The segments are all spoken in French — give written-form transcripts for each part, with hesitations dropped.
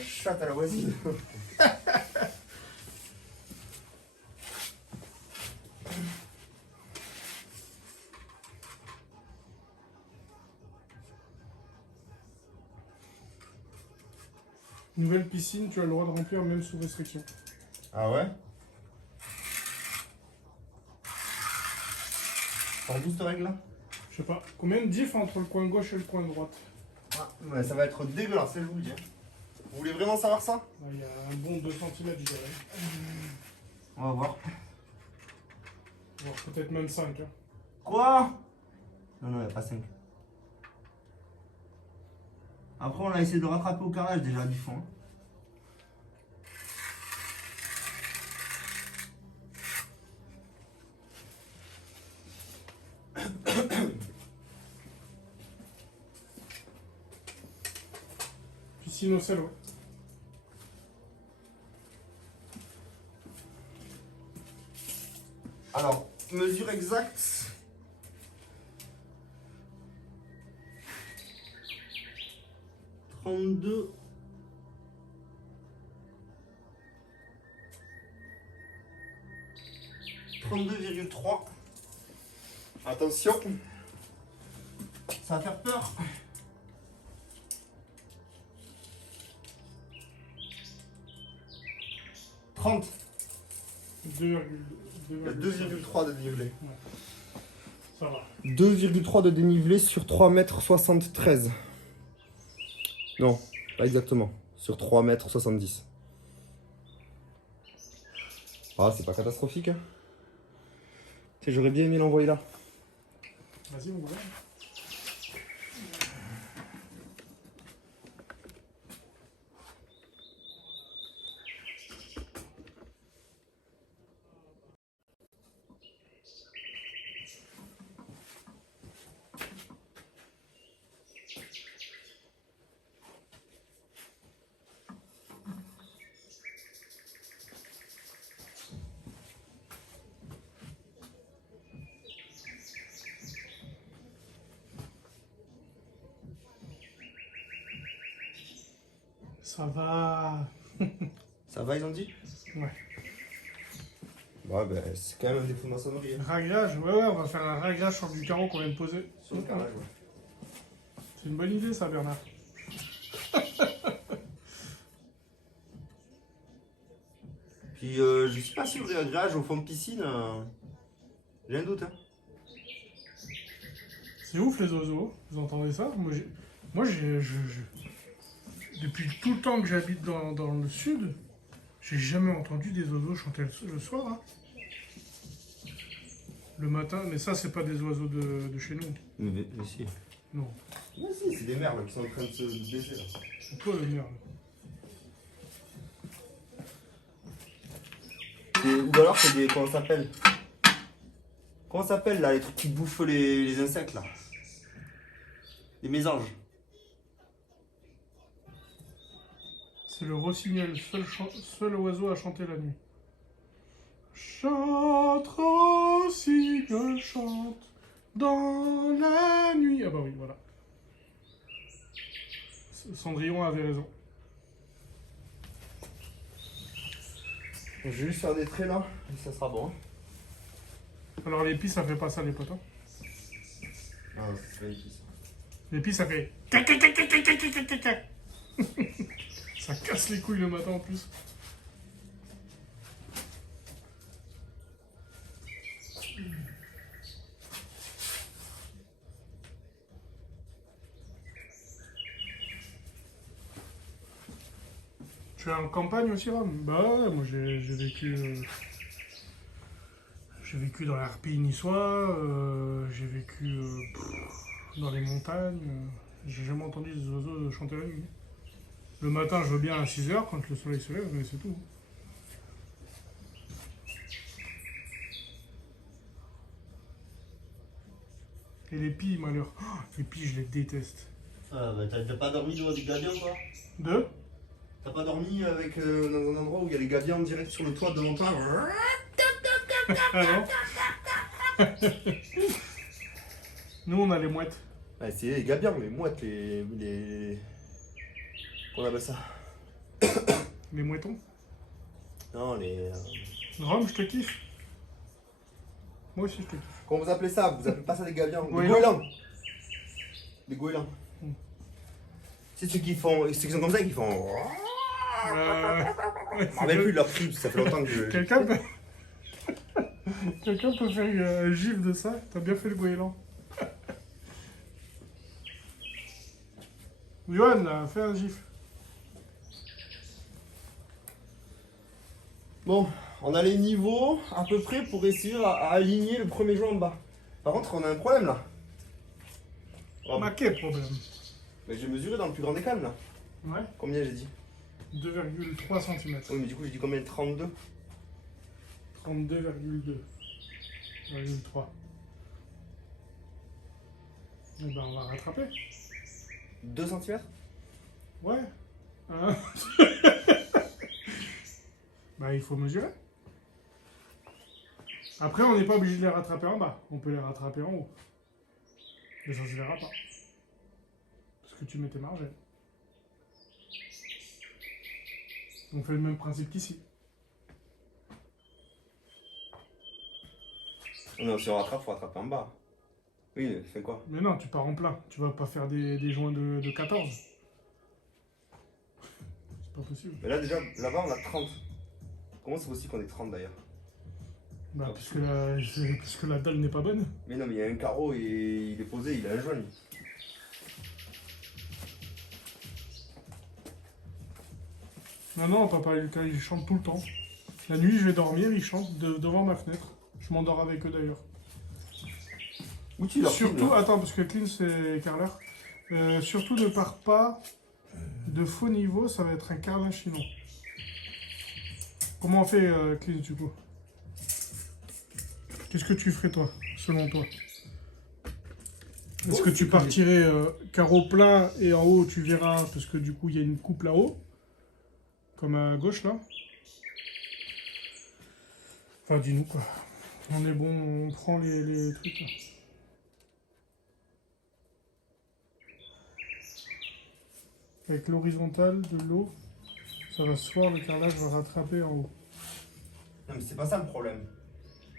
Chatte à la voisine. Nouvelle piscine, tu as le droit de remplir même sous restriction. Ah ouais? Par 12 de règle là? Je sais pas. Combien de diff entre le coin gauche et le coin droite? Ah, ouais, ça va être dégueulasse, je vous le dis. Vous voulez vraiment savoir ça? Il y a un bon 2 cm, je dirais. On va voir. Voire peut-être même 5. Hein. Quoi? Non, non, il n'y a pas 5. Après, on a essayé de rattraper au carrelage déjà du fond. Piscine au sel, ouais. Alors, mesure exacte. 32. 32,3. Attention. Ça va faire peur. « 30. 2,3 de dénivelé. Ouais. Ça va. 2,3 de dénivelé sur 3,73 m. Non, pas exactement. Sur 3,70 m. Ah, c'est pas catastrophique. Hein. J'aurais bien aimé l'envoyer là. Vas-y, on va. Ça va. Ça va, ils ont dit? Ouais. Ouais, bah, c'est quand même un défaut de maçonnerie. Hein. Réglage, ouais, on va faire un réglage sur du carreau qu'on vient de poser. Sur le carrelage, ouais. C'est une bonne idée, ça, Bernard. Puis, je suis pas sûr du réglage au fond de piscine. J'ai un doute. Hein. C'est ouf, les oiseaux. Vous entendez ça? Depuis tout le temps que j'habite dans le sud, j'ai jamais entendu des oiseaux chanter le soir. Hein. Le matin, mais ça, c'est pas des oiseaux de chez nous. Mais si. Non. Mais si, c'est des merles qui sont en train de se baisser là. C'est toi le merde. Ou alors c'est des. Comment ça s'appelle? Comment ça s'appelle là, les trucs qui bouffent les insectes là? Des mésanges. C'est le rossignol, seul oiseau à chanter la nuit. Chante, rossignol, chante dans la nuit. Ah bah oui, voilà. Cendrillon avait raison. Je vais juste faire des traits là, et ça sera bon. Hein. Alors l'épi, ça fait pas ça les potes. Hein. Ah, c'est pas épice. L'épi, ça fait... Ça casse les couilles le matin en plus. Tu es en campagne aussi, Ram? Bah ouais, moi j'ai vécu... J'ai vécu dans la RPI niçois, j'ai vécu dans les montagnes. J'ai jamais entendu des oiseaux chanter la nuit. Le matin, je veux bien à 6 h quand le soleil se lève, mais c'est tout. Et les pies, malheur. Oh, les pies, je les déteste. Ah, bah t'as pas dormi dans des gabions toi? Deux? T'as pas dormi avec, dans un endroit où il y a les gabions direct sur le toit devant toi? Ah non. Nous, on a les mouettes. Ouais, c'est les gabions, les mouettes, les... Qu'on appelle ça? Les mouettons. Non, les. Rome, je te kiffe. Moi aussi, je te kiffe. Comment vous appelez ça? Vous appelez pas ça des gavions? Des Goélands. goélands. Des goélands. Mm. C'est ceux qui font. Ceux qui sont comme ça qui font. Je me rappelle plus de leur prix, parce que ça fait longtemps que je. Quelqu'un peut... Quelqu'un peut faire un gif de ça? T'as bien fait le goéland. Johan, là, fais un gif. Bon, on a les niveaux à peu près pour essayer à aligner le premier jeu en bas. Par contre, on a un problème là. Oh, Ma quel problème? mais j'ai mesuré dans le plus grand des calmes là. Ouais. Combien j'ai dit? 2,3 cm. Oui, mais du coup, j'ai dit combien? 32? 32,2,3. Eh ben, on va rattraper. 2 cm? Ouais. Hein. Bah, il faut mesurer. Après, on n'est pas obligé de les rattraper en bas. On peut les rattraper en haut. Mais ça se verra pas. Parce que tu mets tes margelles. On fait le même principe qu'ici. Non, si on rattrape, faut rattraper en bas. Oui, mais fais quoi? Mais non, tu pars en plein. Tu vas pas faire des joints de 14. C'est pas possible. Mais là, déjà, là-bas, on a 30. Comment c'est possible qu'on ait 30 d'ailleurs? Bah, parce que la dalle n'est pas bonne. Mais non, mais il y a un carreau et il est posé, il a un joint. Non, papa, il chante tout le temps. La nuit, je vais dormir, il chante devant ma fenêtre. Je m'endors avec eux d'ailleurs. Où tu leur Surtout, filmes, là attends, parce que Clean c'est carreleur. Surtout ne pars pas de faux niveau, ça va être un carlin chinois. Comment on fait Clean du coup? Qu'est-ce que tu ferais toi, selon toi? Est-ce que tu partirais carreau plein et en haut tu verras, parce que du coup il y a une coupe là-haut, comme à gauche là? Enfin dis-nous quoi. On est bon, on prend les trucs là. Avec l'horizontale de l'eau, ça va se voir, le carrelage va rattraper en haut. Non, mais c'est pas ça le problème.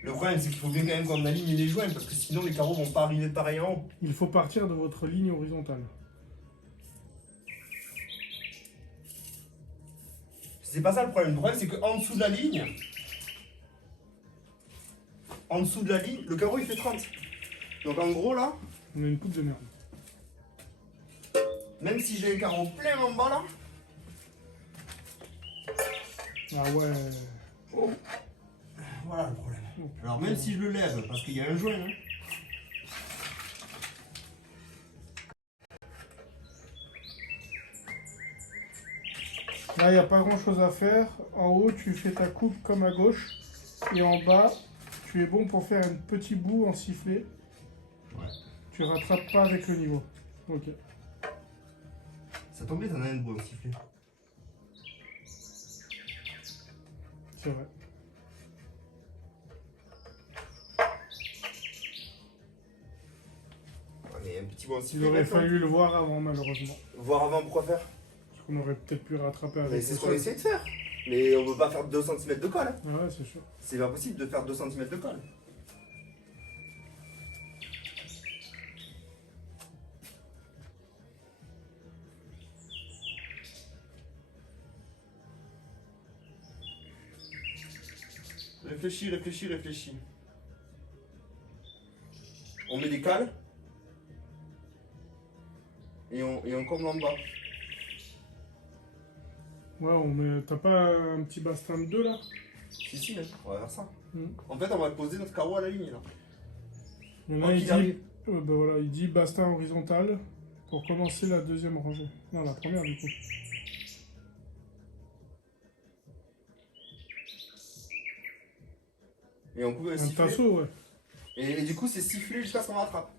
Le problème, c'est qu'il faut bien quand même qu'on aligne les joints, parce que sinon les carreaux vont pas arriver pareil en haut. Il faut partir de votre ligne horizontale. C'est pas ça le problème. Le problème, c'est qu'en dessous de la ligne, le carreau il fait 30. Donc en gros là, On a une coupe de merde. même si j'ai un carreau plein en bas là, Ah ouais. oh, voilà le problème. Oh, Alors même si je le lève, parce qu'il y a un joint, hein, Là, il n'y a pas grand chose à faire. En haut, tu fais ta coupe comme à gauche. Et en bas, tu es bon pour faire un petit bout en sifflet. ouais. Tu rattrapes pas avec le niveau. Ok. Ça tombe bien, t'en as un de beau sifflet. C'est vrai. Ouais, mais un petit bon Il sifflet. aurait maintenant. fallu le voir avant, malheureusement. Voir avant, pourquoi faire? Parce qu'on aurait peut-être pu rattraper Mais avec c'est le ce qu'on sol. essaie de faire. Mais on peut pas faire 2 cm de colle. Hein. Ah ouais, c'est sûr. C'est pas possible de faire 2 cm de colle. Réfléchis, réfléchis, réfléchis. On met des cales et on comble en bas. Ouais, on met... T'as pas un petit bastin de 2 là? Si, hein, on va faire ça. Mm. En fait, on va poser notre carreau à la ligne là. Et là, Quoi il qu'il dit... arrive. ben voilà, il dit bastin horizontal pour commencer la deuxième rangée. Non, la première du coup. Et on coupe un Un sifflet. tasseau, ouais. Et du coup, c'est sifflé jusqu'à ce qu'on rattrape.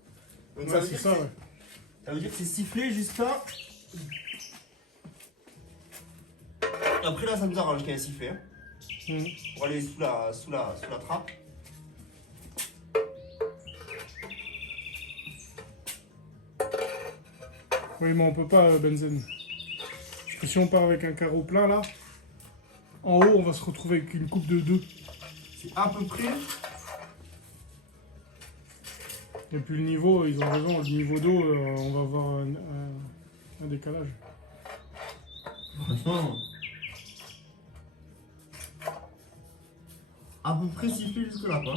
Donc Ouais, ça veut c'est dire ça, que ouais. ça veut dire que c'est sifflé jusqu'à. Après là, ça nous arrange qu'il y ait un sifflet. Hein, Mm. pour aller sous la trappe. Oui, mais on peut pas, Benzen. Tu que si on part avec un carreau plein là, en haut on va se retrouver avec une coupe de 2. C'est à peu près. Et puis le niveau, ils ont raison, le niveau d'eau, on va avoir un décalage. Franchement. À peu près sifflé jusque là quoi.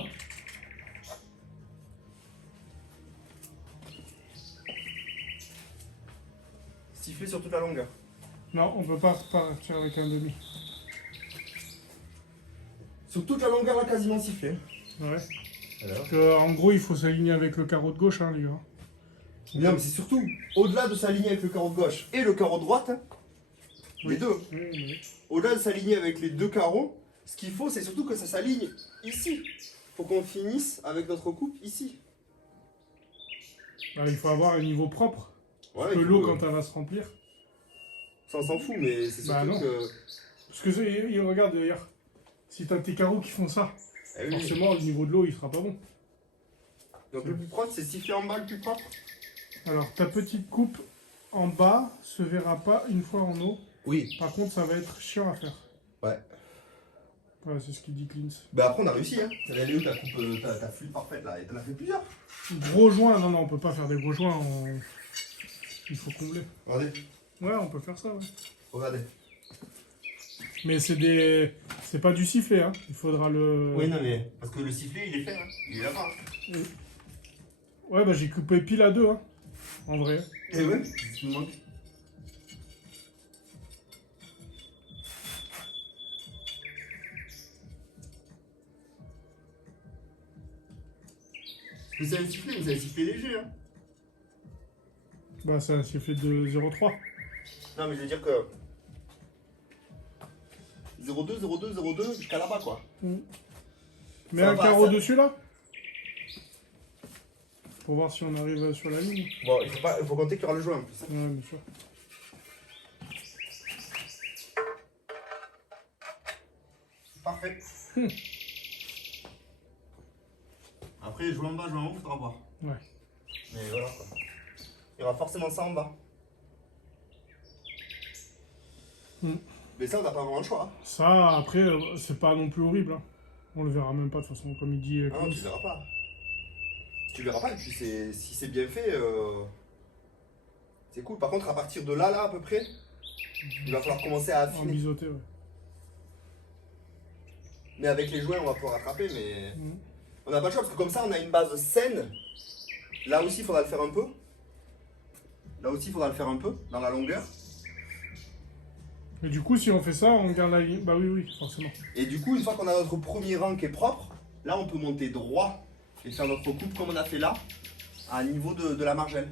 Siffler sur toute la longueur. Non, on peut pas partir avec un demi. Sur toute la longueur là quasiment sifflé. Ouais. Alors. En gros, il faut s'aligner avec le carreau de gauche, hein, les gars. Non mais c'est surtout au-delà de s'aligner avec le carreau de gauche et le carreau de droite, hein, les deux. Oui. Au-delà de s'aligner avec les deux carreaux, ce qu'il faut c'est surtout que ça s'aligne ici. Faut qu'on finisse avec notre coupe ici. Bah, il faut avoir un niveau propre. Ouais, Que il faut l'eau, que- quand elle va se remplir. Ça on s'en fout mais c'est surtout Bah, non. que. Parce que regarde d'ailleurs, si t'as tes carreaux qui font ça, Eh oui. forcément le niveau de l'eau il sera pas bon. Donc le plus propre c'est siffler en bas le plus propre. Alors ta petite coupe en bas se verra pas une fois en eau. Oui. Par contre, ça va être chiant à faire. Ouais. Voilà, c'est ce qu'il dit Clint. Bah après on a réussi hein. Elle est où ta coupe, ta flûte parfaite là? Et t'en as fait plusieurs. Gros joints, non, on peut pas faire des gros joints. Il faut combler. Regardez, Ouais, on peut faire ça, ouais. regardez. Mais c'est pas du sifflet, hein. Il faudra le. Oui non mais. Parce que le sifflet il est fait hein. Il est là-bas. Hein. Ouais, bah j'ai coupé pile à 2, hein. En vrai. Et ouais, c'est ce qui me manque. Vous avez sifflé léger hein. Bah c'est un sifflet de 0,3. Non mais je veux dire que 0,2, 0,2, 0,2 jusqu'à là-bas quoi. Mais Ça un va, carreau ça- dessus là. Pour voir si on arrive sur la ligne. Bon, il faut compter qu'il y aura le joint en plus. Ouais, bien sûr. Parfait. Après, jouer en bas, jouer en haut, faudra voir. Ouais. Mais voilà quoi. Il y aura forcément ça en bas. Mais ça, on n'a pas vraiment le choix. Hein. Ça, après, c'est pas non plus horrible. Hein. On le verra même pas de toute façon, comme il dit. Ah non, tu verras pas. Tu verras pas, et puis si c'est bien fait, c'est cool. Par contre, à partir de là, à peu près, il va falloir commencer à En affiner. biseauté, ouais. Mais avec les joints, on va pouvoir rattraper, mais Mhm. on n'a pas le choix, parce que comme ça, on a une base saine. Là aussi, il faudra le faire un peu. Là aussi, il faudra le faire un peu, dans la longueur. Et du coup, si on fait ça, on garde la ligne. Bah oui, forcément. Et du coup, une fois qu'on a notre premier rang qui est propre, là, on peut monter droit et faire notre coupe comme on a fait là, à niveau de la margelle.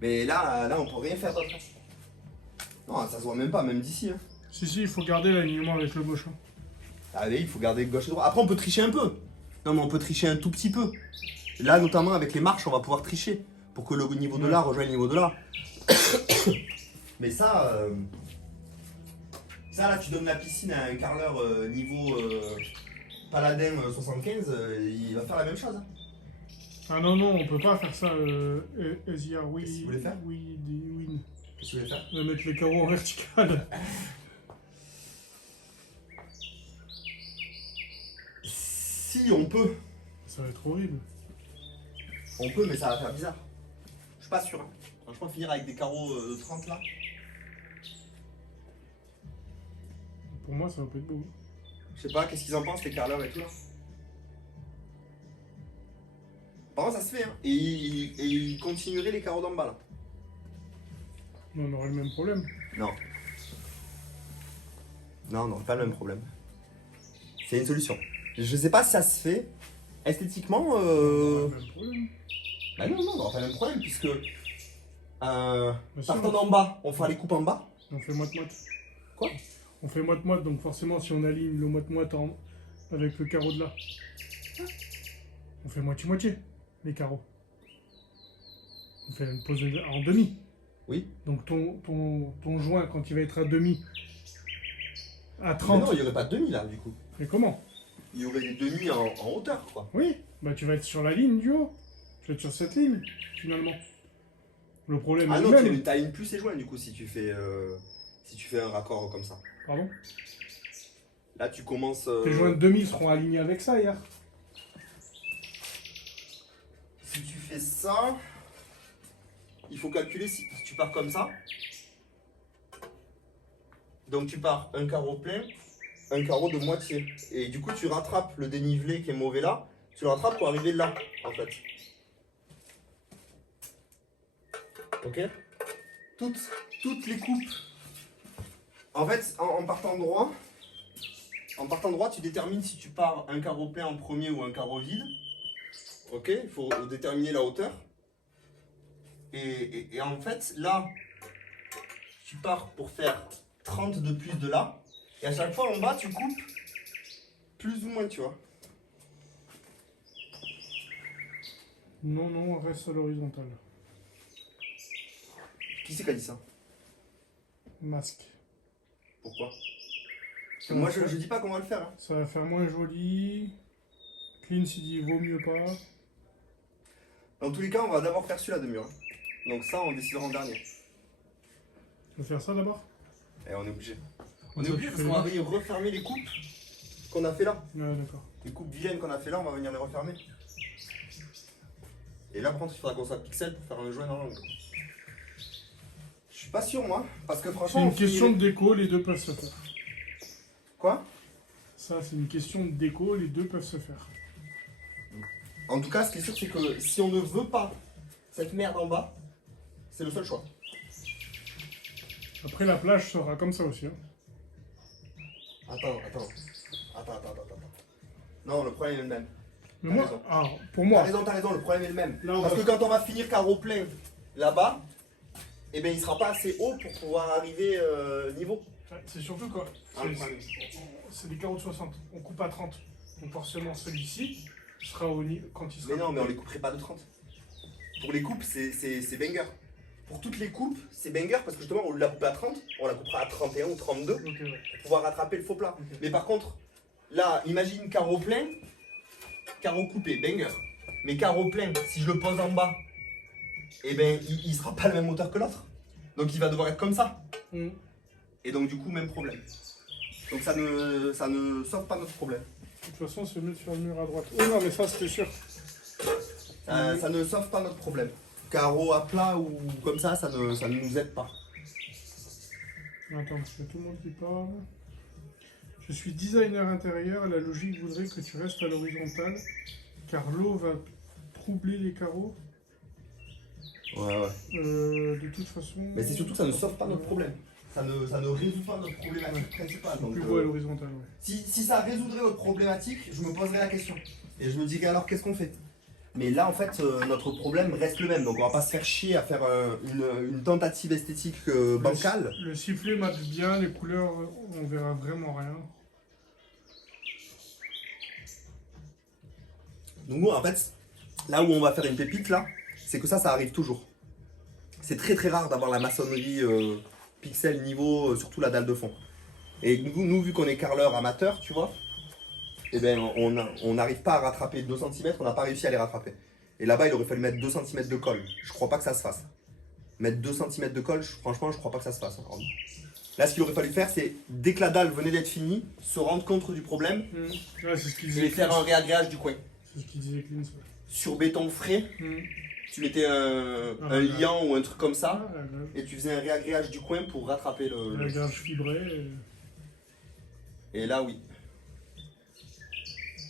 Mais là, on peut rien faire d'autre. Non, ça se voit même pas, même d'ici. Hein. Si, il faut garder l'alignement avec le gauche. Hein. Ah oui, il faut garder gauche et droite. Après, on peut tricher un peu. Non, mais on peut tricher un tout petit peu. Là, notamment avec les marches, on va pouvoir tricher pour que le niveau de là rejoigne le niveau de là. Mais ça, là, tu donnes la piscine à un carreleur niveau Paladin 75, il va faire la même chose. Hein. Ah non, on peut pas faire ça. Ezia, oui. Qu'est-ce que vous voulez faire Oui, win. Qu'est-ce que tu veux faire? De mettre les carreaux en vertical. Si, on peut. Ça va être horrible. On peut, mais ça va faire bizarre. Je suis pas sûr. Hein. Franchement, finir avec des carreaux de 30 là. Pour moi, ça va pas être beau. Je sais pas, qu'est-ce qu'ils en pensent, les carreleurs et tout là. Par contre, ça se fait, hein. Et ils continueraient les carreaux d'en bas là. Mais on aurait le même problème. Non. Non, pas le même problème. C'est une solution. Je sais pas si ça se fait. Esthétiquement, On aurait le même problème. bah non, on n'aura pas le même problème puisque. Bien sûr, Partant d'en bas, on fera les coupes en bas. on fait moite-moite. Quoi? On fait moite-moite, donc forcément, si on aligne le moite-moite avec le carreau de là, on fait moitié-moitié, les carreaux. On fait une pose en demi. Oui. Donc ton joint, quand il va être à demi, à Mais 30, non, il n'y aurait pas de demi là du coup. mais comment? Il y aurait des demi en hauteur quoi. Oui, bah tu vas être sur la ligne du haut. Tu vas être sur cette ligne, finalement. Le problème Ah est non, le même. tu alignes plus ces joints du coup si tu fais. Si tu fais un raccord comme ça. Pardon? Là, tu commences. Tes joints de demi seront alignés avec ça hier. Si tu fais ça, il faut calculer si tu pars comme ça. Donc tu pars un carreau plein, un carreau de moitié. Et du coup, tu rattrapes le dénivelé qui est mauvais là. Tu le rattrapes pour arriver là, en fait. Ok? Toutes les coupes. En fait, en partant droit, tu détermines si tu pars un carreau plein en premier ou un carreau vide. Ok? Il faut déterminer la hauteur. Et en fait, là, tu pars pour faire 30 de plus de là. Et à chaque fois en bas, tu coupes plus ou moins, tu vois. Non, non, on reste à l'horizontale. Qui c'est qui a dit ça? Masque. Pourquoi? Parce que moi, je dis pas qu'on va le faire. Hein. Ça va faire moins joli. Clean s'il dit vaut mieux pas. Dans tous les cas, on va d'abord faire celui-là de mur. Hein. Donc ça, on décidera en dernier. Tu veux faire ça d'abord? Et on est obligé. On Comme est ça, obligé tu parce fais qu'on va les venir refermer les coupes qu'on a fait là. Ouais, d'accord. Les coupes vilaines qu'on a fait là, on va venir les refermer. Et là, par contre, il faudra qu'on soit pixel pour faire un joint dans l'angle. Je suis pas sûr, moi, parce que C'est franchement. une question de déco, les deux peuvent se faire. Quoi? Ça, c'est une question de déco, les deux peuvent se faire. En tout cas, ce qui est sûr, c'est que si on ne veut pas cette merde en bas, c'est le seul choix. Après, la plage sera comme ça aussi. Hein. Attends. Non, le problème est le même. Mais T'as moi, raison. pour moi, T'as raison, le problème est le même. Là, on Parce va- que quand on va finir carreau plein là-bas, eh ben, il sera pas assez haut pour pouvoir arriver niveau. c'est surtout quoi. Ah, le problème. C'est des carreaux de 60. On coupe à 30. Donc forcément, celui-ci sera au niveau quand il sera. Mais non, mais on les couperait pas de 30. Pour les coupes, c'est banger. Pour toutes les coupes, c'est banger parce que justement, on la coupe à 30, on la coupera à 31 ou 32 Ok, ouais. pour pouvoir rattraper le faux plat. Ok. Mais par contre, là, imagine carreau plein, carreau coupé, banger. Mais carreau plein, si je le pose en bas, eh ben, il sera pas la même hauteur que l'autre. Donc il va devoir être comme ça. Mm. Et donc du coup, même problème. Donc ça ne sauve pas notre problème. De toute façon, c'est mieux de faire le mur à droite. Oh non, mais ça, c'était sûr. Ça ne sauve pas notre problème. Carreau à plat ou comme ça ne nous aide pas. Attends, parce que tout le monde qui parle. Je suis designer intérieur, la logique voudrait que tu restes à l'horizontale, car l'eau va troubler les carreaux. Ouais. De toute façon. Mais c'est surtout que ça ne sauve pas notre problème. Ça ne résout pas notre problématique principale. Donc, Plus beau à l'horizontale, ouais. si ça résoudrait notre problématique, je me poserais la question. Et je me dirais alors qu'est-ce qu'on fait? Mais là en fait notre problème reste le même. Donc on va pas se faire chier à faire une tentative esthétique bancale. Le sifflet match bien, les couleurs, on verra vraiment rien. Donc nous en fait, là où on va faire une pépite là, c'est que ça arrive toujours. C'est très rare d'avoir la maçonnerie pixel niveau, surtout la dalle de fond. Et nous vu qu'on est carreleur amateur, tu vois, eh ben on n'arrive pas à rattraper 2 cm, on n'a pas réussi à les rattraper. Et là-bas, il aurait fallu mettre 2 cm de colle. Je crois pas que ça se fasse. Mettre 2 cm de colle, franchement, je crois pas que ça se fasse encore. Là, ce qu'il aurait fallu faire, c'est dès que la dalle venait d'être finie, se rendre compte du problème Ouais, c'est ce qu'il et disait. faire un réagréage du coin. C'est ce qu'il disait Clint. Sur béton frais, Ouais. tu mettais un liant ou un truc comme ça, Ah, et tu faisais un réagréage du coin pour rattraper la gage fibrée. Et là, oui.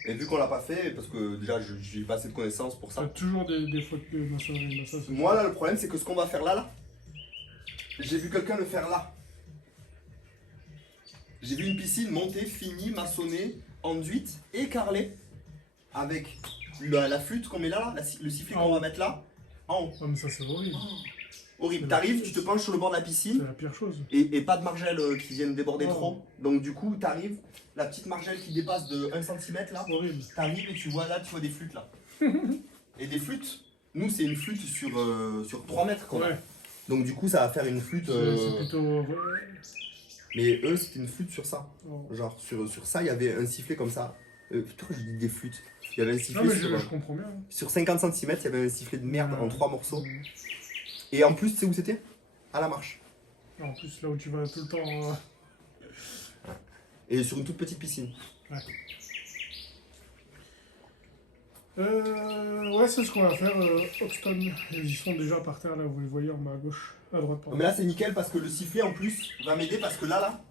Et vu qu'on l'a pas fait, parce que déjà, je n'ai pas assez de connaissances pour T'as ça. toujours des fautes de maçonnerie. Bah, ça, c'est- Moi, là, le problème, c'est que ce qu'on va faire là, j'ai vu quelqu'un le faire là. J'ai vu une piscine montée, finie, maçonnée, enduite et carrelée, avec la flûte qu'on met là, le sifflet qu'on va mettre là, en haut. Ah, mais ça, c'est horrible. Horrible. T'arrives, tu te penches sur le bord de la C'est piscine, la pire chose. et pas de margelle qui viennent déborder Oh. trop. Donc du coup, t'arrives, la petite margelle qui dépasse de 1 cm là, Horrible. t'arrives et tu vois là, tu vois des flûtes là. Et des flûtes, nous c'est une flûte sur 3 mètres qu'on a. Ouais. Donc du coup, ça va faire une flûte. C'est plutôt. Mais eux, c'était une flûte sur ça. Oh. Genre sur ça, il y avait un sifflet comme ça. Putain, je dis des flûtes. Il y avait un Non, sifflet mais sur, je comprends bien. sur 50 cm, il y avait un sifflet de merde Ouais. en 3 morceaux. Ouais. Et en plus, tu sais où c'était? À la marche. En plus, là où tu vas tout le temps. Et sur une toute petite piscine. Ouais. Ouais, c'est ce qu'on va faire. Hoxton, ils sont déjà par terre là, vous les voyez en bas à gauche, à droite. Pardon. Mais là, c'est nickel parce que le sifflet en plus va m'aider parce que là,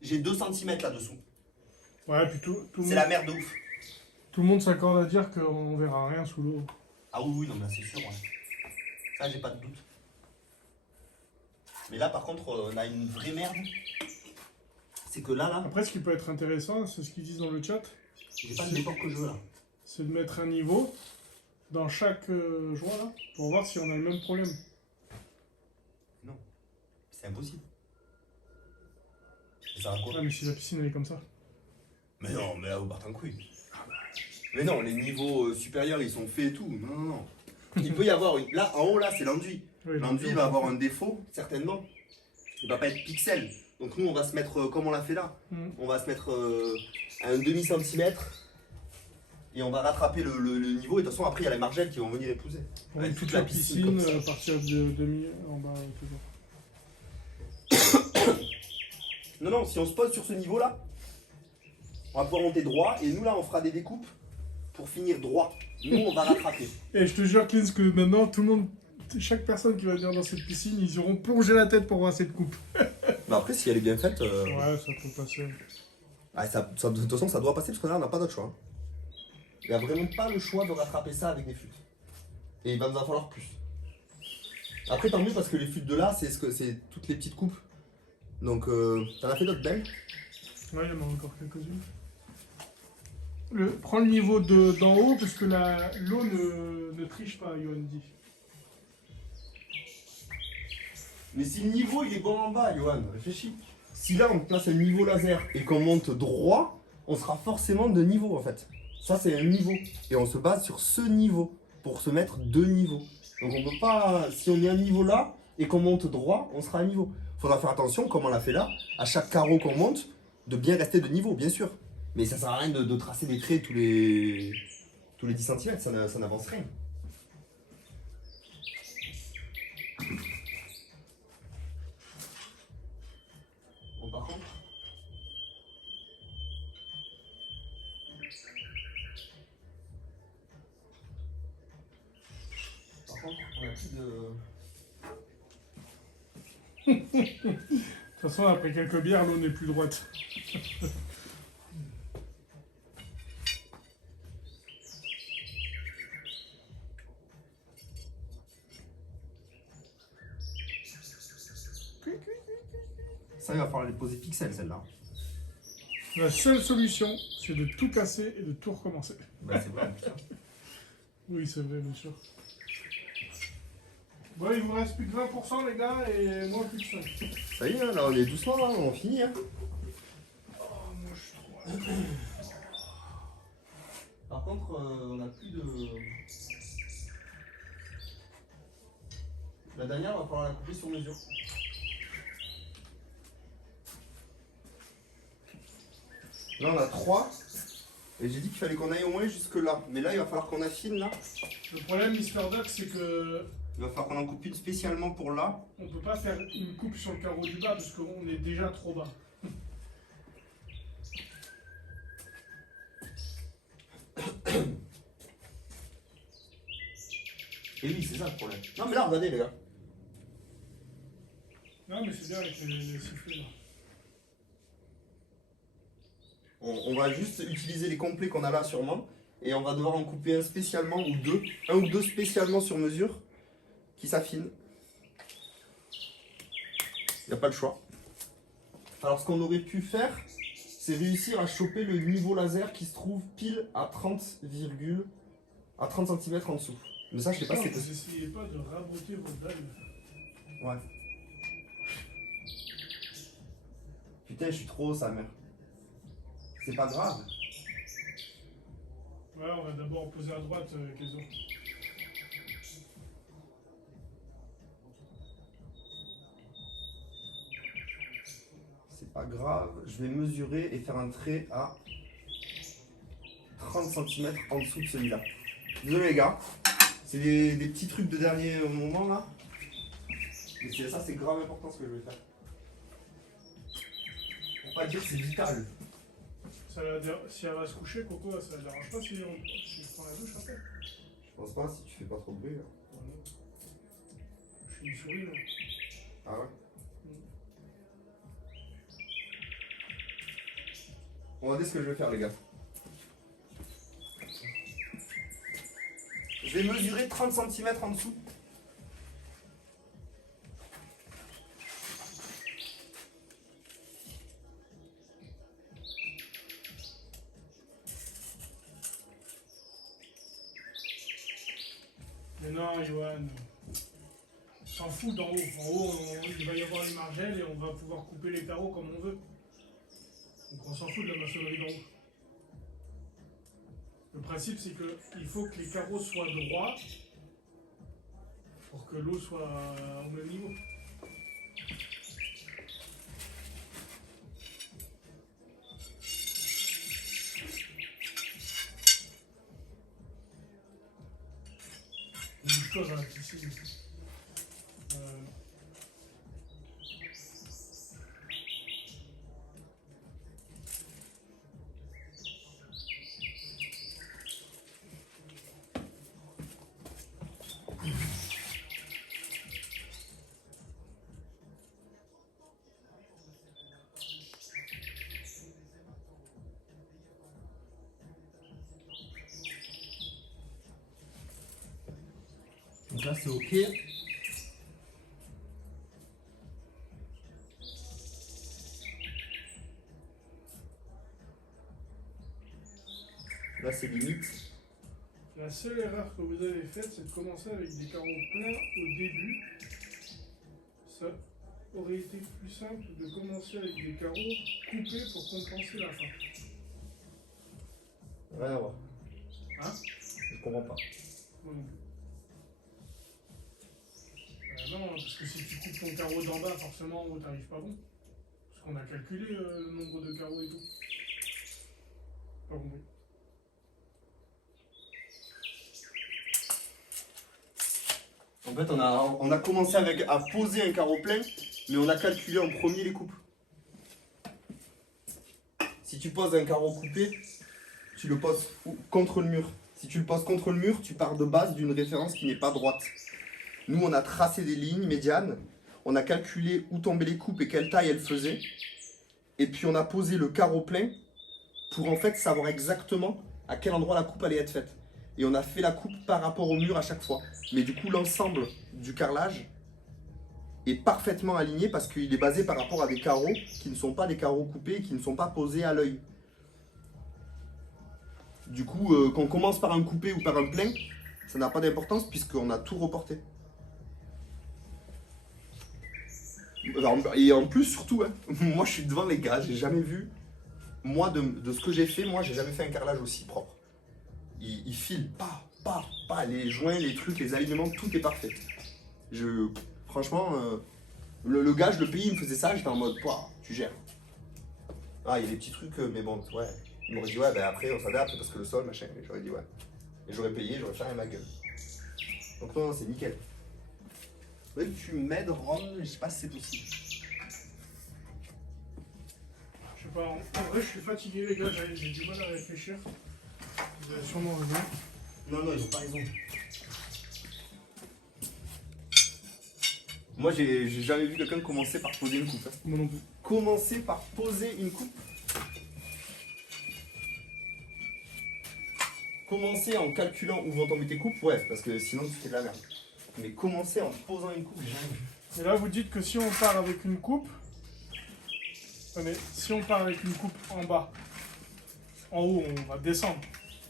j'ai 2 cm là-dessous. Ouais, puis tout le C'est monde, la merde de ouf. tout le monde s'accorde à dire qu'on verra rien sous l'eau. Ah oui, non, mais là, c'est sûr. Ouais. Ça, j'ai pas de doute. Mais là, par contre, on a une vraie merde. C'est que là, Après, ce qui peut être intéressant, c'est ce qu'ils disent dans le chat, j'ai pas le déport que je veux là. c'est de mettre un niveau dans chaque joint là, pour voir si on a le même problème. Non, c'est impossible. Ça sert à quoi? Ah, mais si la piscine elle est comme ça. Mais non, mais là, vous partez en couille. Mais non, les niveaux supérieurs, ils sont faits et tout. Non, non, non. Il peut y avoir une... Là, en haut, là, c'est l'enduit. Oui, L'enduit va avoir un défaut, certainement. Il va pas être pixel. Donc nous, on va se mettre comme on l'a fait là. On va se mettre à un demi-centimètre. Et on va rattraper le niveau. Et de toute façon, après, il y a les margelles qui vont venir épouser. Pour Ouais, toute la piscine, comme ça. à partir de demi en bas, toujours. Non, non, si on se pose sur ce niveau-là, on va pouvoir monter droit. Et nous, là, on fera des découpes pour finir droit. Nous, on va rattraper. Et je te jure, Clint, que maintenant, tout le monde, chaque personne qui va venir dans cette piscine, ils iront plonger la tête pour voir cette coupe. Mais après, si elle est bien faite, Ouais, ça peut passer. de toute façon, ça doit passer parce que là, on n'a pas d'autre choix. Il n'y a vraiment pas le choix de rattraper ça avec des flûtes. Et il va nous en falloir plus. Après, tant mieux parce que les flûtes de là, c'est toutes les petites coupes. Donc, t'en as fait d'autres belles? Ouais, il y en a encore quelques-unes. Prends le niveau d'en haut parce que l'eau ne triche pas, Yoann dit. Mais si le niveau il est bon en bas, Johan, réfléchis. Si là on place un niveau laser et qu'on monte droit, on sera forcément de niveau en fait. Ça c'est un niveau. Et on se base sur ce niveau pour se mettre 2 niveaux. Donc on peut pas, si on est à un niveau là et qu'on monte droit, on sera à niveau. Faudra faire attention, comme on l'a fait là, à chaque carreau qu'on monte, de bien rester de niveau, bien sûr. Mais ça sert à rien de tracer des traits tous les 10 cm, ça n'avance rien. Bon, par contre, on a plus de... De toute façon, après quelques bières, l'eau n'est plus droite. Ça, il va falloir les poser pixels, celle-là. La seule solution, c'est de tout casser et de tout recommencer. Bah, c'est vrai, putain. Oui, c'est vrai, bien sûr. Bon, il vous reste plus que 20% les gars, et moi plus que 5. Ça y est, là, on est doucement, là, on finit. Hein. Oh, moi je suis trop... Par contre, on a plus de... La dernière, on va falloir la couper sur mesure. Là, on a 3. Et j'ai dit qu'il fallait qu'on aille au moins jusque là. Mais là, il va falloir qu'on affine, là. Le problème, Mister Duck, c'est que... Il va falloir qu'on en coupe une spécialement pour là. On peut pas faire une coupe sur le carreau du bas, parce qu'on est déjà trop bas. Et oui, c'est ça le problème. Non, mais là, regardez, les gars. Non, mais c'est bien avec les sifflets, là. On va juste utiliser les complets qu'on a là sûrement. Et on va devoir en couper un spécialement ou deux. Un ou deux spécialement sur mesure. Qui s'affinent. Il n'y a pas le choix. Alors ce qu'on aurait pu faire, c'est réussir à choper le niveau laser qui se trouve pile à 30 cm en dessous. Mais ça, je sais pas si c'est Vous possible. essayez pas de raboter votre dalle. Ouais. Putain, je suis trop haut, sa mère. C'est pas grave. Ouais, on va d'abord poser à droite avec les autres. C'est pas grave. Je vais mesurer et faire un trait à 30 cm en dessous de celui-là. Désolé les gars. C'est des petits trucs de dernier moment là. Mais ça, c'est grave important ce que je vais faire. Pour pas dire que c'est vital. Si elle va se coucher, Coco, ça ne dérange pas si je prends la douche après. Je pense pas si tu fais pas trop de bruit. Là. Ouais. Je suis une souris là. Ah ouais. Regardez ce que je vais faire, les gars. Je vais mesurer 30 cm en dessous. Mais non, Johan. On s'en fout d'en haut. En haut, il va y avoir les margelles et on va pouvoir couper les carreaux comme on veut. Donc on s'en fout de la maçonnerie d'en haut. Le principe, c'est qu'il faut que les carreaux soient droits pour que l'eau soit au même niveau. Bouge-toi dans la piscine. Donc là, c'est OK. Là, c'est limite. La seule erreur que vous avez faite, c'est de commencer avec des carreaux pleins au début. Ça aurait été plus simple de commencer avec des carreaux coupés pour compenser la fin. Rien à voir. Hein? Je comprends pas. Moi non plus. Non, parce que si tu coupes ton carreau d'en bas, forcément, en haut, t'arrives pas bon. Parce qu'on a calculé le nombre de carreaux et tout. Pas compris. En fait, on a commencé à poser un carreau plein, mais on a calculé en premier les coupes. Si tu poses un carreau coupé, tu le poses contre le mur. Si tu le poses contre le mur, tu pars de base d'une référence qui n'est pas droite. Nous, on a tracé des lignes médianes, on a calculé où tombaient les coupes et quelle taille elles faisaient, et puis on a posé le carreau plein pour en fait savoir exactement à quel endroit la coupe allait être faite. Et on a fait la coupe par rapport au mur à chaque fois. Mais du coup, l'ensemble du carrelage est parfaitement aligné parce qu'il est basé par rapport à des carreaux qui ne sont pas des carreaux coupés et qui ne sont pas posés à l'œil. Du coup, qu'on commence par un coupé ou par un plein, ça n'a pas d'importance puisqu'on a tout reporté. Et en plus, surtout, hein, moi je suis devant les gars, j'ai jamais vu, moi de ce que j'ai fait, moi j'ai jamais fait un carrelage aussi propre. Il file, pas, les joints, les trucs, les alignements, tout est parfait. Franchement, le gars, je le payais, il me faisait ça, j'étais en mode, tu gères. Ah, il y a des petits trucs, mais bon, ouais. Il m'aurait dit, ouais, ben après on s'adapte parce que le sol, machin. Et j'aurais dit, ouais. Et j'aurais payé, j'aurais fait ma gueule. Donc non, c'est nickel. Faudrait que tu m'aides, Ron, je sais pas si c'est possible. Je sais pas, en vrai, je suis fatigué, les gars, j'ai du mal à réfléchir. Vous avez sûrement raison. Non, ils ont pas raison. Moi, j'ai jamais vu quelqu'un commencer par poser une coupe. Hein. Moi non plus. Commencer par poser une coupe. Commencer en calculant où vont tomber tes coupes, ouais, parce que sinon tu fais de la merde. Mais commencer en posant une coupe, j'ai jamais vu. Et là, vous dites que si on part avec une coupe, mais si on part avec une coupe en bas, en haut, on va descendre.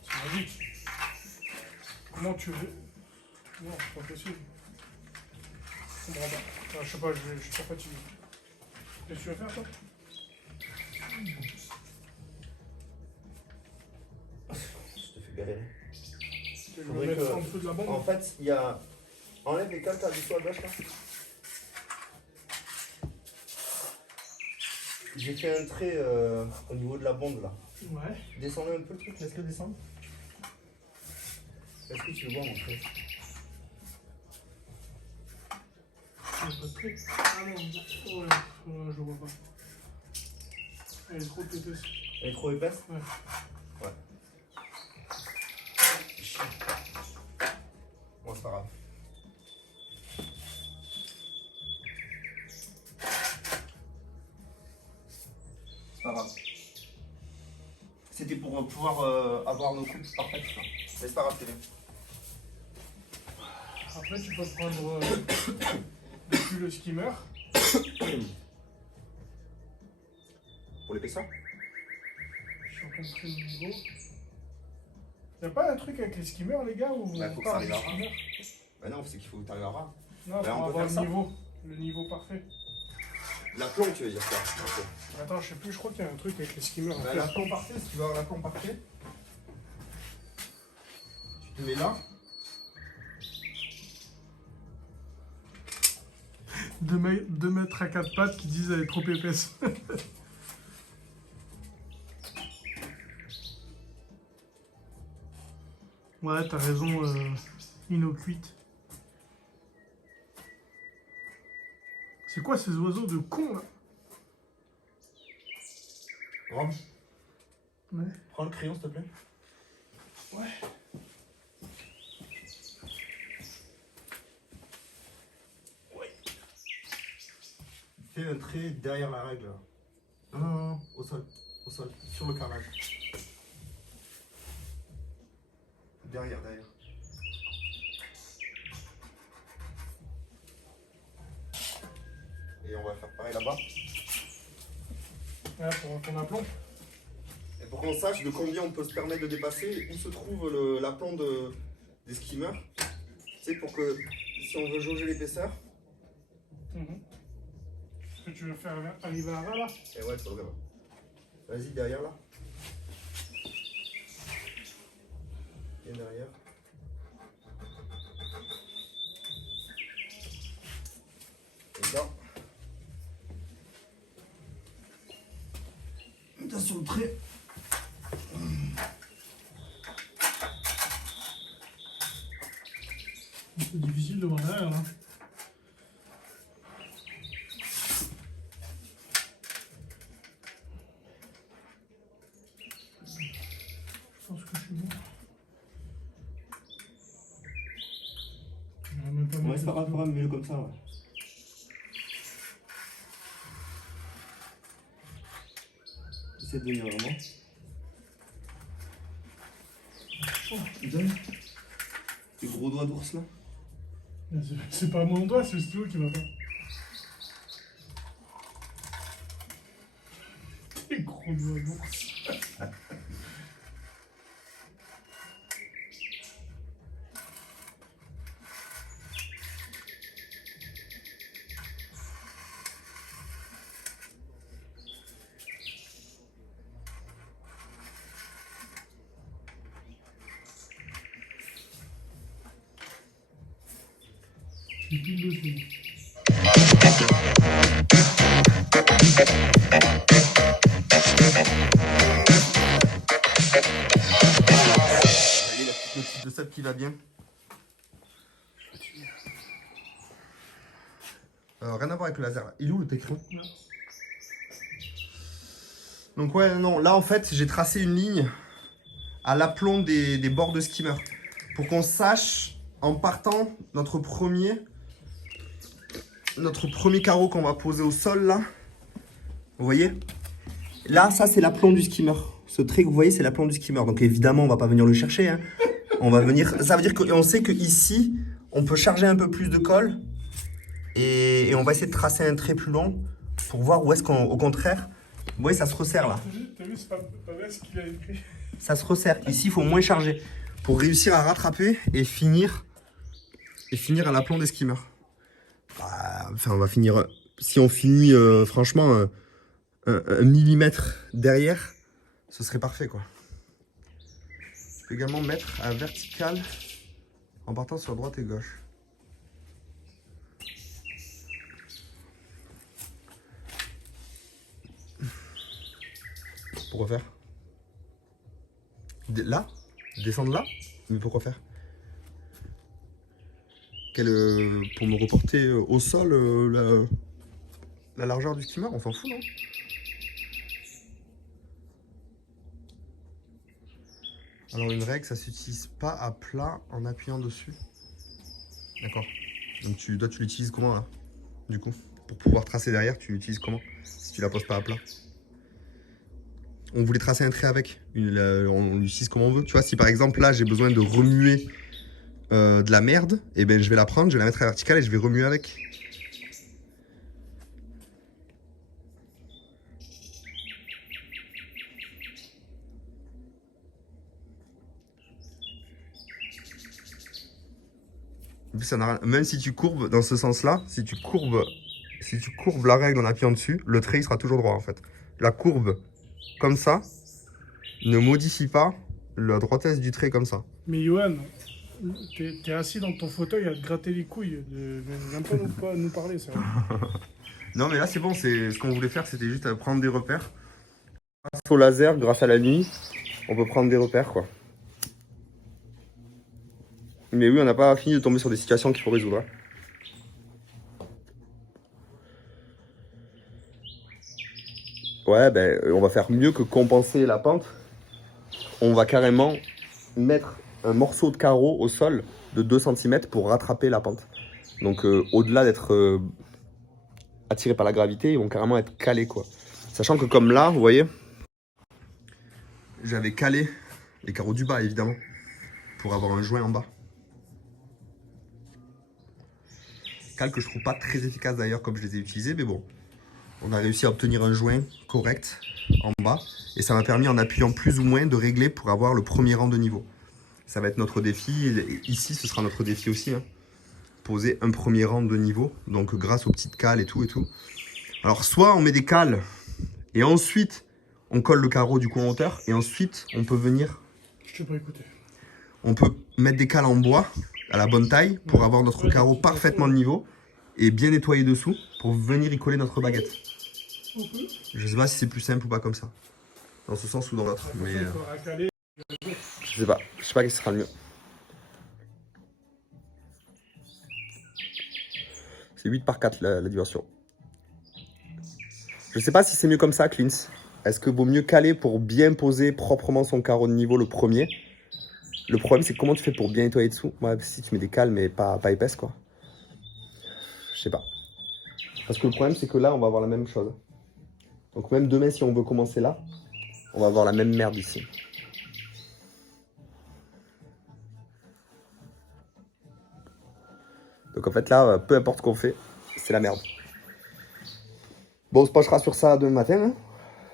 C'est magique. Comment tu veux? Non, c'est pas possible. Je comprends pas. Enfin, je sais pas, je suis pas fatigué. Qu'est-ce que tu vas faire, toi? Je te fais galérer. Tu veux mettre ça en dessous de la bombe? En fait, il y a. Enlève les câbles, t'as du à gauche là. J'ai fait un trait au niveau de la bombe là. Ouais. Descendez un peu le truc, laisse-le descendre. Est-ce que tu le vois mon trait? pas de trait. Ah non, ouais, je vois pas. Elle est trop épaisse. Elle est trop épaisse? Ouais. Ouais. Bon, c'est pas grave. C'est pas grave. C'était pour pouvoir avoir nos coupes parfaites. Ça. Mais c'est pas grave, c'est bien. Après, tu peux prendre depuis le skimmer. Pour l'épaisseur? Je suis en train de créer le niveau. Y'a pas un truc avec les skimmers, les gars, ou Ouais, faut que pas ça arrive les à ras. skimmers? Bah non, c'est qu'il faut que tu arrives à ras. Non, Bah, pour on peut avoir faire le ça. niveau. Le niveau parfait. L'aplomb, tu veux dire ça? Ok. Attends, je sais plus, je crois qu'il y a un truc avec les skimmers. Bah, l'aplomb parfait, si tu veux avoir l'aplomb parfait, tu te mets là. 2 mètres à 4 pattes qui disent elle est trop épaisse. Ouais, t'as raison, inocuite. C'est quoi ces oiseaux de cons là? Rome, Ouais. prends le crayon s'il te plaît. Ouais. Fais un trait derrière la règle. Non, non, non, au sol, sur le carrelage. Derrière. Et on va faire pareil là-bas. Ouais, pour ton aplomb. Et pour qu'on sache de combien on peut se permettre de dépasser, où se trouve l'aplomb des skimmers. Tu sais, pour que si on veut jauger l'épaisseur. Est-ce que tu veux faire arriver à ras là? Et ouais, ça regarde. Vas-y, derrière là. Et derrière. Et là. T'as sur le trait. C'est difficile de voir derrière là. Je pense que je suis bon. J'aurais même pas mis Ouais, c'est pas cette- grave, mets-le comme ça. Ouais. Essaie de venir vraiment. Oh, putain. Les gros doigts d'ours là. C'est pas mon doigt, c'est le stylo qui va pas. Les gros doigts d'ours. J'ai pile dessus. Allez, la petite notice de Seb qui va bien. Rien à voir avec le laser. Il est où le écran? Donc ouais, non, là en fait, j'ai tracé une ligne à l'aplomb des bords de skimmer. Pour qu'on sache, en partant, notre premier carreau qu'on va poser au sol là. Vous voyez? Là, ça c'est l'aplomb du skimmer. Ce trait que vous voyez, c'est l'aplomb du skimmer. Donc évidemment, on va pas venir le chercher. Hein. On va venir. Ça veut dire qu'on sait que ici, on peut charger un peu plus de colle. Et on va essayer de tracer un trait plus long pour voir où est-ce qu'au contraire, vous voyez, ça se resserre là. T'as vu, c'est pas vrai ce qu'il a écrit. Ça se resserre. Ici, il faut moins charger pour réussir à rattraper et finir à l'aplomb des skimmers. Bah, enfin, on va finir. Si on finit franchement un millimètre derrière, ce serait parfait quoi. Je peux également mettre à vertical en partant sur droite et gauche. Pourquoi faire? Là? Descendre là? Mais pourquoi faire? pour me reporter au sol la largeur du steamer, on s'en fout, non? Alors une règle, ça s'utilise pas à plat en appuyant dessus. D'accord. Donc tu l'utilises comment là? Du coup, pour pouvoir tracer derrière, tu l'utilises comment? Si tu la poses pas à plat. On voulait tracer un trait avec. On l'utilise comme on veut. Tu vois, si par exemple là j'ai besoin de remuer de la merde, et ben je vais la prendre, je vais la mettre à la verticale et je vais remuer avec. En plus, ça n'a rien... Même si tu courbes dans ce sens-là, si tu courbes la règle en appuyant dessus, le trait il sera toujours droit en fait. La courbe comme ça ne modifie pas la droitesse du trait comme ça. Mais Johan, t'es assis dans ton fauteuil à te gratter les couilles. Viens pas nous parler, ça. Non mais là c'est bon, ce qu'on voulait faire, c'était juste prendre des repères. Grâce au laser, grâce à la nuit, on peut prendre des repères quoi. Mais oui, on n'a pas fini de tomber sur des situations qu'il faut résoudre. Ouais, ben on va faire mieux que compenser la pente. On va carrément mettre un morceau de carreau au sol de 2 cm pour rattraper la pente. Donc au-delà d'être attirés par la gravité, ils vont carrément être calés quoi. Sachant que comme là, vous voyez, j'avais calé les carreaux du bas évidemment pour avoir un joint en bas. Cal que je trouve pas très efficace d'ailleurs comme je les ai utilisés, mais bon, on a réussi à obtenir un joint correct en bas et ça m'a permis en appuyant plus ou moins de régler pour avoir le premier rang de niveau. Ça va être notre défi, et ici ce sera notre défi aussi, hein. Poser un premier rang de niveau, donc grâce aux petites cales et tout. Alors soit on met des cales et ensuite on colle le carreau du coup en hauteur et ensuite on peut venir... Je t'ai pas écouté. On peut mettre des cales en bois à la bonne taille pour avoir notre carreau parfaitement de niveau et bien nettoyé dessous pour venir y coller notre baguette. Je sais pas si c'est plus simple ou pas comme ça, dans ce sens ou dans l'autre, mais je sais pas qu'est-ce qui sera le mieux. C'est 8 par 4 la dimension. Je sais pas si c'est mieux comme ça, Clins. Est-ce que vaut mieux caler pour bien poser proprement son carreau de niveau le premier? Le problème, c'est comment tu fais pour bien nettoyer dessous. Ouais, si tu mets des cales, mais pas épaisses, quoi. Je sais pas. Parce que le problème, c'est que là, on va avoir la même chose. Donc même demain, si on veut commencer là, on va avoir la même merde ici. Donc en fait, là, peu importe ce qu'on fait, c'est la merde. Bon, on se penchera sur ça demain matin. Hein.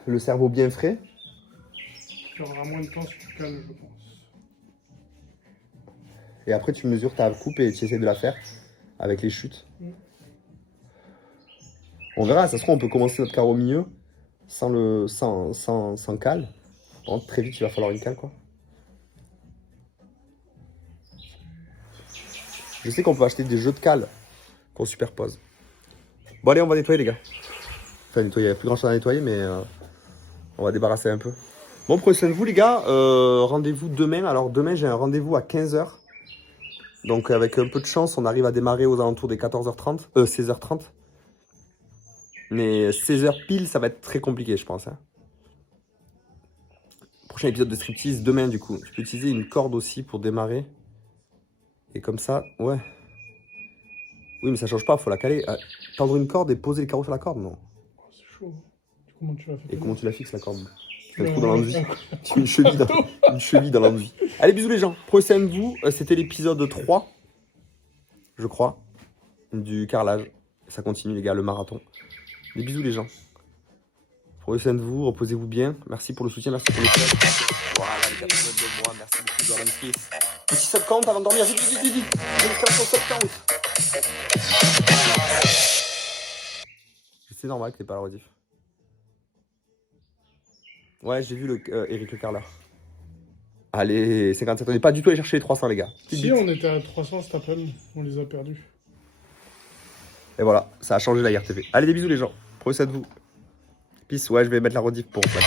Le cerveau bien frais. Tu auras moins de temps si tu cales, je pense. Et après, tu mesures ta coupe et tu essaies de la faire avec les chutes. On verra, ça se trouve, on peut commencer notre carreau au milieu sans cale. Bon, très vite, il va falloir une cale, quoi. Je sais qu'on peut acheter des jeux de cales qu'on superpose. Bon, allez, on va nettoyer, les gars. Enfin, nettoyer, il n'y a plus grand chose à nettoyer, mais on va débarrasser un peu. Bon, prenez soin de vous, les gars. Rendez-vous demain. Alors, demain, j'ai un rendez-vous à 15 h. Donc avec un peu de chance, on arrive à démarrer aux alentours des 14h30, 16h30. Mais 16h pile, ça va être très compliqué, je pense. Hein. Prochain épisode de striptease, demain du coup. Tu peux utiliser une corde aussi pour démarrer. Et comme ça, ouais. Oui, mais ça change pas, faut la caler. Tendre une corde et poser les carreaux sur la corde, non. Oh, c'est chaud. Comment tu la fais? Et comment tu la fixes la corde? Tu fais un trou dans l'enduit. Tu mets une cheville dans l'enduit. Allez, bisous les gens. Prenez soin de vous. C'était l'épisode 3, je crois, du carrelage. Ça continue les gars, le marathon. Des bisous les gens. Prenez soin de vous, reposez-vous bien. Merci pour le soutien, merci pour les fêtes. Voilà les gars, de moi, merci beaucoup Jordan Smith. Petit sub count avant de dormir, vite. Félicitations sub count. C'est normal que t'aies pas la rediff. Ouais, j'ai vu Eric le Carla. Allez, 57, on n'est pas du tout allé chercher les 300 les gars. Si, on était à 300 cet après-midi, on les a perdus. Et voilà, ça a changé la IRTV. Allez, des bisous les gens. Prenez soin de vous. Peace, ouais, je vais mettre la rediff pour ça.